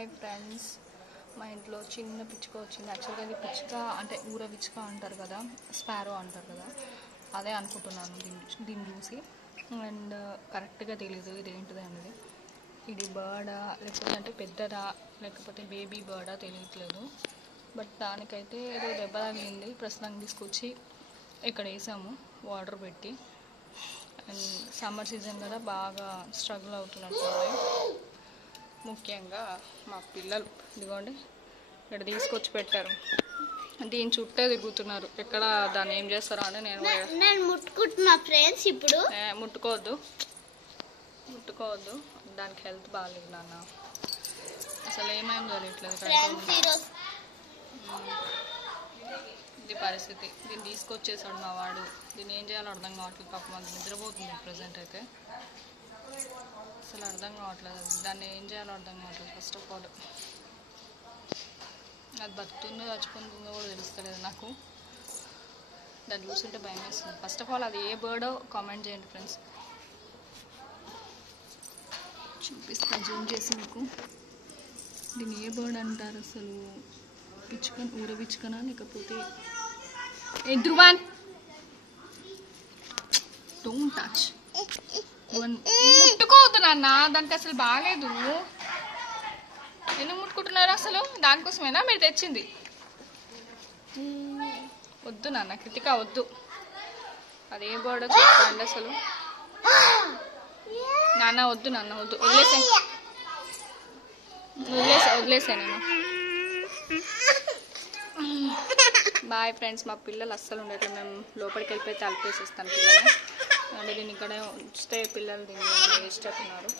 Hi friends, మా ఇంట్లో చిన్న పిచ్చుక వచ్చింది. యాక్చువల్గా అది పిచ్చుక అంటే ఊర పిచ్చుక అంటారు కదా, స్పారో అంటారు కదా, అదే అనుకుంటున్నాను దీన్ని చూసి. అండ్ కరెక్ట్గా తెలీదు ఇదేంటిది అనేది. ఇది బర్డా లేకపోతే అంటే పెద్దదా లేకపోతే బేబీ బర్డా తెలియట్లేదు. బట్ దానికైతే ఏదో దెబ్బ తగిలింది. ప్రస్తుతానికి తీసుకొచ్చి ఇక్కడ వేసాము వాటర్ పెట్టి. అండ్ సమ్మర్ సీజన్ కదా, బాగా స్ట్రగుల్ అవుతున్నట్టు. ముఖ్యంగా మా పిల్లలు ఇదిగోండి ఇక్కడ తీసుకొచ్చి పెట్టారు. దీని చుట్టే తిరుగుతున్నారు. ఎక్కడ దాన్ని ఏం చేస్తారో అని నేను ముట్టుకుంటున్నా ఫ్రెండ్స్. ఇప్పుడు ముట్టుకోవద్దు దానికి హెల్త్ బాగాలేదు నాన్న. అసలు ఏమైందో తెలియట్లేదు. ఇది పరిస్థితి. దీన్ని తీసుకొచ్చేసాడు మా వాడు. దీన్ని ఏం చేయాలో అర్థం కావట్లేదు. పాపం అది నిద్రపోతుంది ప్రజెంట్ అయితే. అసలు అర్థం కావట్లేదు దాన్ని ఏం చేయాలో అర్థం కావట్లేదు. ఫస్ట్ ఆఫ్ ఆల్ అది బతుకుతుందో చచ్చిపోతుందో కూడా తెలుస్తలేదు నాకు. దాన్ని చూస్తుంటే భయం వేస్తుంది. ఫస్ట్ ఆఫ్ ఆల్ అది ఏ బర్డో కామెంట్ చేయండి ఫ్రెండ్స్. చూపిస్తా జూమ్ చేసి మీకు. దీన్ని ఏ బర్డ్ అంటారు అసలు? పిచ్చుక, ఊర పిచ్చుకనా లేకపోతే ధ్రువాన్? Don't touch. ముట్టుకోవద్దు నాన్న, దానికి అసలు బాగాలేదు. ఎందుకు ముట్టుకుంటున్నారు అసలు? దానికోసమేనా మీరు తెచ్చింది? వద్దు నాన్న, కృతిక వద్దు. అదేం బర్డో చెప్పండి అసలు. నాన్న వద్దు, నాన్న వద్దు, వదిలేసా నేను. Boy friends. మా పిల్లలు అస్సలు ఉండట్లేదు. మేము లోపలికి వెళ్ళిపోయి తలుపేసేస్తాను పిల్లలు. అంటే దీన్ని ఇక్కడ ఉంచితే పిల్లలు దీన్ని వేస్ట్ అవుతున్నారు.